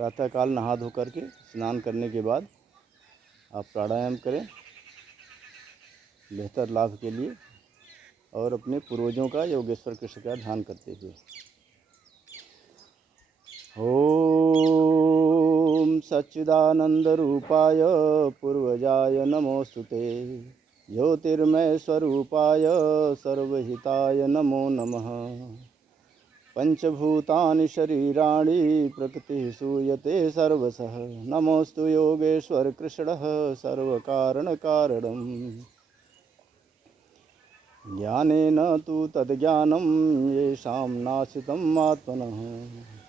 प्रातःकाल नहा धो करके स्नान करने के बाद आप प्राणायाम करें बेहतर लाभ के लिए, और अपने पूर्वजों का योगेश्वर कृष्ण का ध्यान करते हुए। ओम सच्चिदानंद रूपाय पूर्वजाय नमोस्तुते, ज्योतिर्मय स्वरूपाय सर्वहिताय नमो नमः। पंचभूतानि शरीराणि प्रकृतिः सूयते सर्वशः, नमोस्तु योगेश्वर कृष्णः सर्वकारणकारणम्। ज्ञानेन तु तद्ज्ञानं येषां नाशितम् आत्मनः,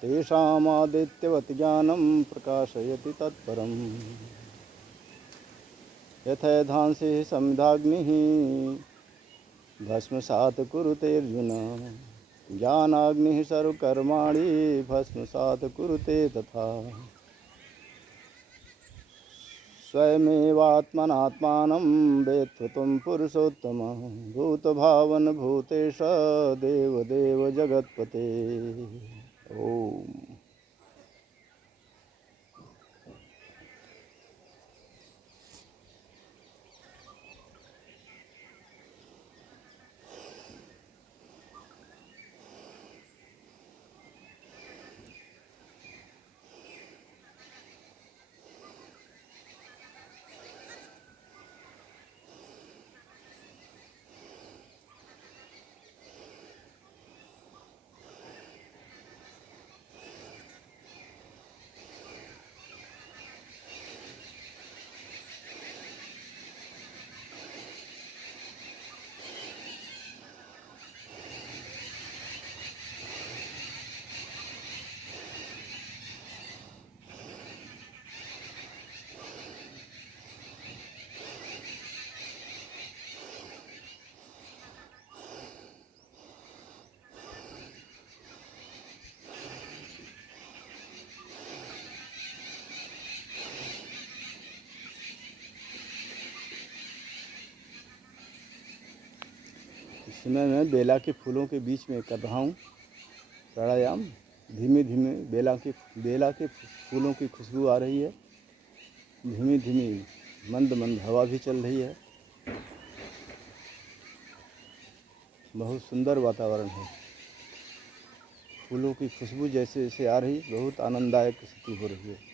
तेषामादित्यवत् ज्ञानं प्रकाशयति तत्परम्। यथैधांसि समिधाग्निः भस्मसात् कुरुते अर्जुन, ज्ञानाग्निः सर्वकर्माणि भस्मसात् कुरुते तथा। स्वयमेवात्मनात्मानं वेत्त्वं पुरुषोत्तम, भूतभावन भूतेश देवदेव जगत्पते। ओम। इस समय मैं बेला के फूलों के बीच में कर रहा हूँ प्राणायाम। धीमे धीमे बेला के फूलों की खुशबू आ रही है, धीमी धीमी मंद मंद हवा भी चल रही है। बहुत सुंदर वातावरण है, फूलों की खुशबू जैसे जैसे आ रही, बहुत आनंददायक स्थिति हो रही है।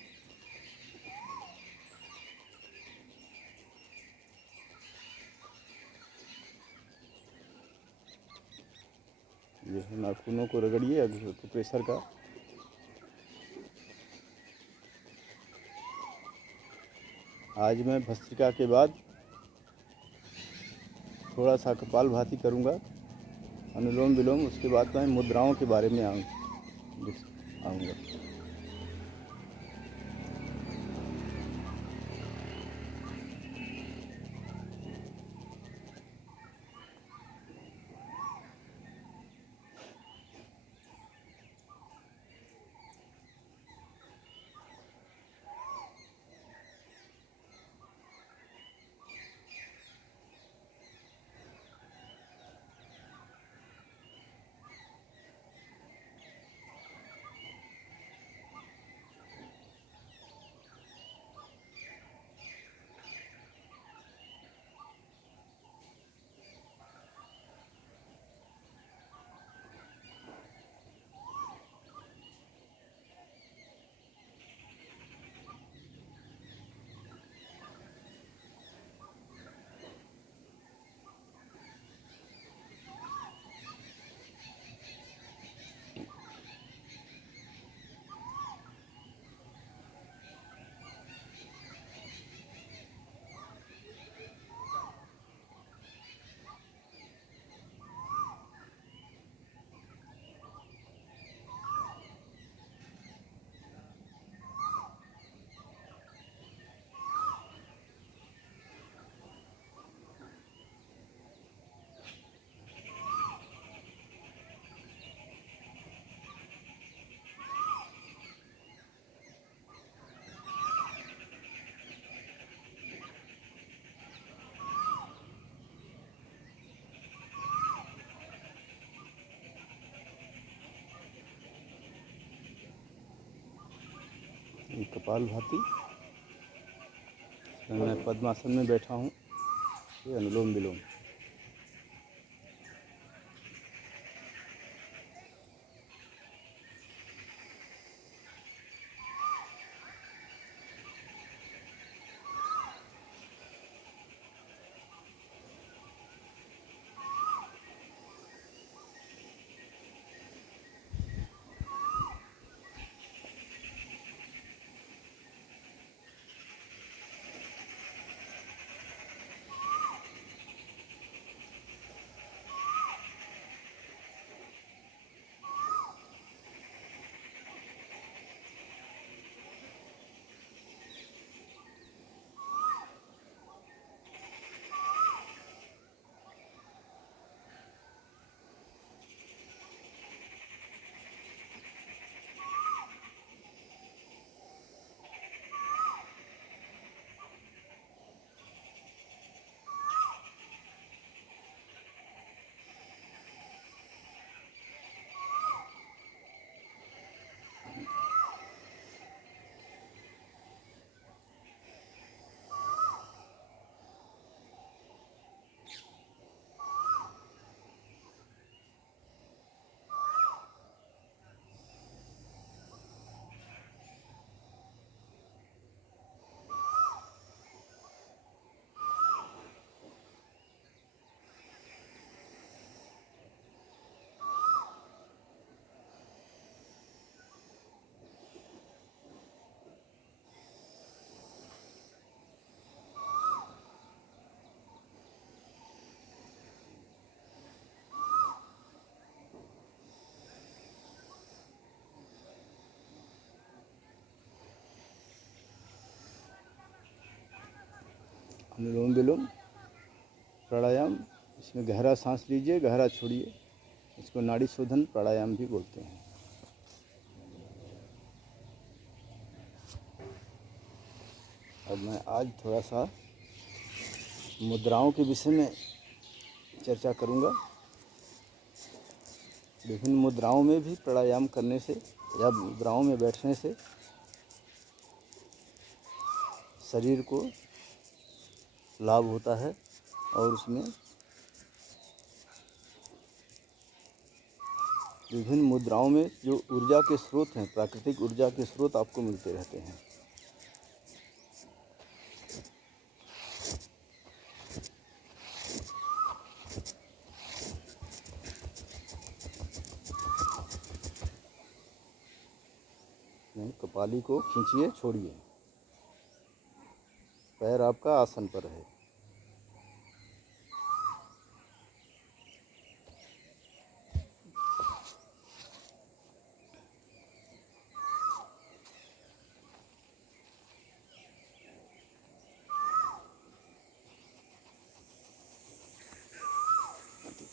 ये नाखूनों को रगड़िए प्रेशर का। आज मैं भस्त्रिका के बाद थोड़ा सा कपालभाति करूँगा, अनुलोम विलोम, उसके बाद मैं मुद्राओं के बारे में आऊँगा। कपालभाति। मैं पद्मासन में बैठा हूँ। ये अनुलोम विलोम। अनुलोम विलोम प्राणायाम। इसमें गहरा सांस लीजिए, गहरा छोड़िए। इसको नाड़ी शोधन प्राणायाम भी बोलते हैं। अब मैं आज थोड़ा सा मुद्राओं के विषय में चर्चा करूंगा। विभिन्न मुद्राओं में भी प्राणायाम करने से या मुद्राओं में बैठने से शरीर को लाभ होता है और उसमें विभिन्न मुद्राओं में जो ऊर्जा के स्रोत हैं, प्राकृतिक ऊर्जा के स्रोत आपको मिलते रहते हैं। कपाली को खींचिए, छोड़िए। पैर आपका आसन पर है।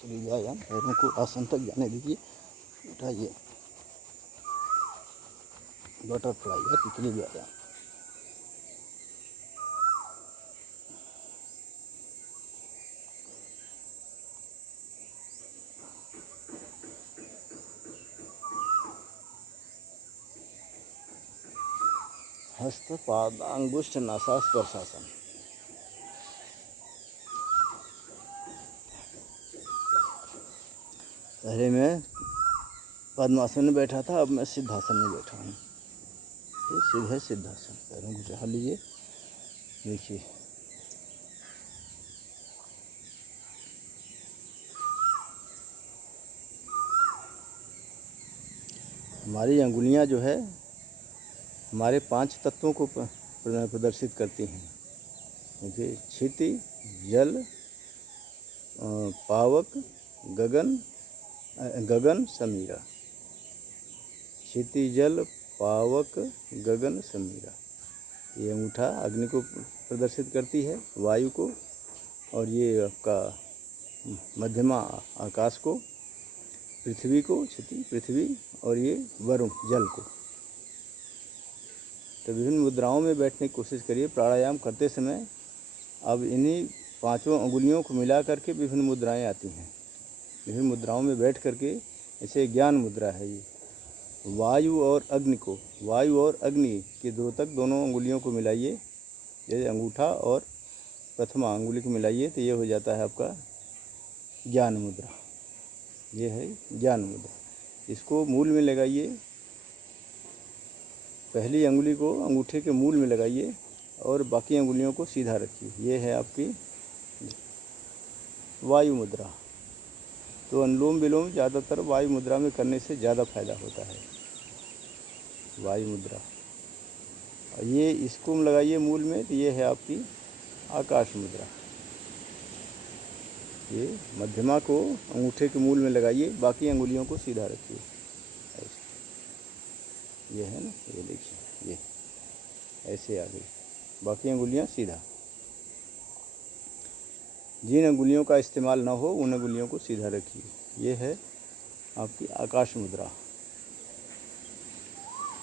चलिए व्यायाम, पैरों को आसन तक जाने दीजिए। उठाइए, बटरफ्लाई या तितली व्यायाम। हस्त पादांगुष्ठ नासास्पर्शासन। पहले मैं पद्मासन में बैठा था, अब मैं सिद्धासन में बैठा हूँ। ये सीधे सिद्धासन। पैरों को चढ़ा लीजिए। देखिए, हमारी अंगुलियाँ जो है हमारे 5 तत्वों को प्रदर्शित करती हैं। देखिए, क्षिति, जल, पावक, गगन, समीरा। क्षिति, जल, पावक, गगन, समीरा। ये अंगूठा अग्नि को प्रदर्शित करती है, वायु को, और ये आपका मध्यमा आकाश को, पृथ्वी को, क्षिति पृथ्वी, और ये वरुण जल को। तो विभिन्न मुद्राओं में बैठने की कोशिश करिए प्राणायाम करते समय। अब इन्हीं 5 अंगुलियों को मिला करके विभिन्न मुद्राएं आती हैं। विभिन्न मुद्राओं में बैठ करके, ऐसे ज्ञान मुद्रा है ये। वायु और अग्नि के द्योतक दोनों अंगुलियों को मिलाइए, जैसे अंगूठा और प्रथमा अंगुली को मिलाइए तो ये हो जाता है आपका ज्ञान मुद्रा। ये है ज्ञान मुद्रा। इसको मूल में लगाइए, पहली अंगुली को अंगूठे के मूल में लगाइए और बाकी अंगुलियों को सीधा रखिए। ये है आपकी वायु मुद्रा। तो अनुलोम विलोम ज़्यादातर वायु मुद्रा में करने से ज़्यादा फायदा होता है, वायु मुद्रा। और ये इसको लगाइए मूल में तो ये है आपकी आकाश मुद्रा। ये मध्यमा को अंगूठे के मूल में लगाइए, बाकी अंगुलियों को सीधा रखिए ऐसे। ये है ना, ये देखिए, ये ऐसे आ गई, बाकी अंगुलियां सीधा। जिन अंगुलियों का इस्तेमाल ना हो उन अंगुलियों को सीधा रखिए। ये है आपकी आकाश मुद्रा।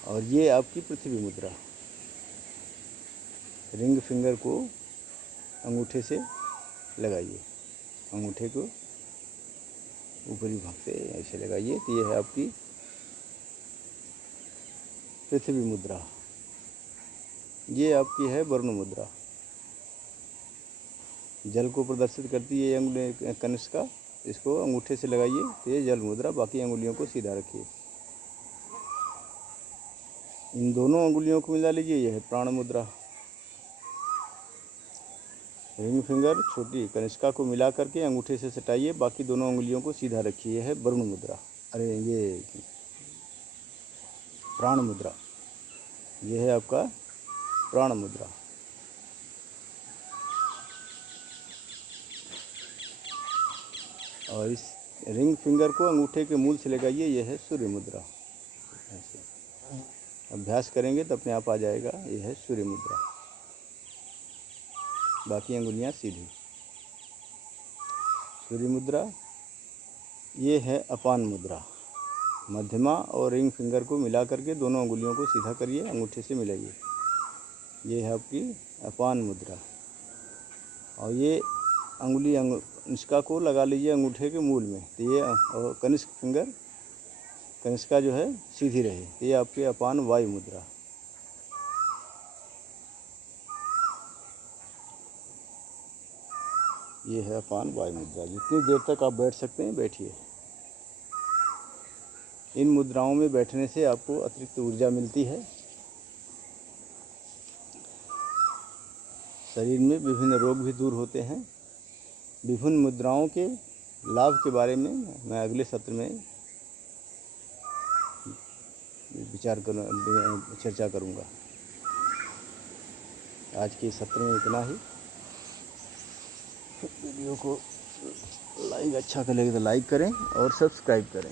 और ये आपकी पृथ्वी मुद्रा। रिंग फिंगर को अंगूठे से लगाइए, अंगूठे को ऊपरी भाग से ऐसे लगाइए तो ये है आपकी पृथ्वी मुद्रा। ये आपकी है वरुण मुद्रा, जल को प्रदर्शित करती है ये कनिष्का। इसको अंगूठे से लगाइए तो ये जल मुद्रा, बाकी अंगुलियों को सीधा रखिए। इन दोनों अंगुलियों को मिला लीजिए, यह है प्राण मुद्रा। रिंग फिंगर छोटी कनिष्का को मिला करके अंगूठे से सटाइए, बाकी दोनों अंगुलियों को सीधा रखिए। यह है वरुण मुद्रा, अरे ये प्राण मुद्रा। यह है आपका प्राण मुद्रा। और इस रिंग फिंगर को अंगूठे के मूल से लगाइए, यह है सूर्य मुद्रा। ऐसे अभ्यास करेंगे तो अपने आप आ जाएगा। यह है सूर्य मुद्रा, बाकी अंगुलियां सीधी। सूर्य मुद्रा। ये है अपान मुद्रा। मध्यमा और रिंग फिंगर को मिला करके दोनों अंगुलियों को सीधा करिए, अंगूठे से मिलाइए। ये है आपकी अपान मुद्रा। और ये अंगुली कनिष्का को लगा लीजिए अंगूठे के मूल में तो ये और कनिष्क फिंगर कनिष्का जो है सीधी रहे। ये आपकी अपान वायु मुद्रा। ये है अपान वायु मुद्रा। जितनी देर तक आप बैठ सकते हैं बैठिए। इन मुद्राओं में बैठने से आपको अतिरिक्त ऊर्जा मिलती है। शरीर में विभिन्न रोग भी दूर होते हैं। विभिन्न मुद्राओं के लाभ के बारे में मैं अगले सत्र में चर्चा करूंगा। आज के सत्र में इतना ही। वीडियो को अच्छा लगे तो लाइक करें और सब्सक्राइब करें।